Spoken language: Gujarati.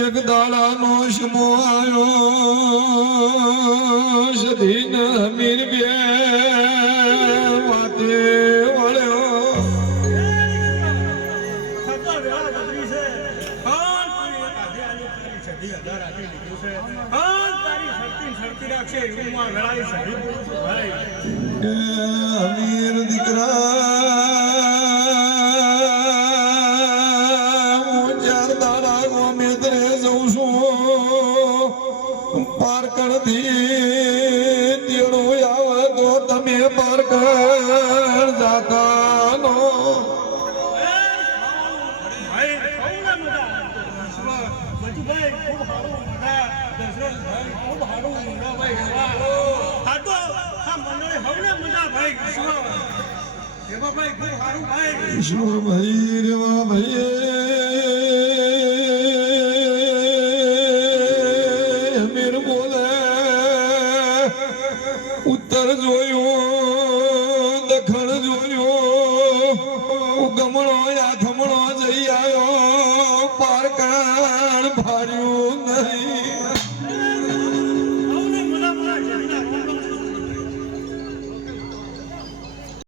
એક દાડાનો શમો આવ્યો સધીન મીર બે વાતે વળ્યો અમીર દીકરા પારકર થી તેડું આવે તો તમે પારકર જાતા નો ભાઈ રેવા ભાઈ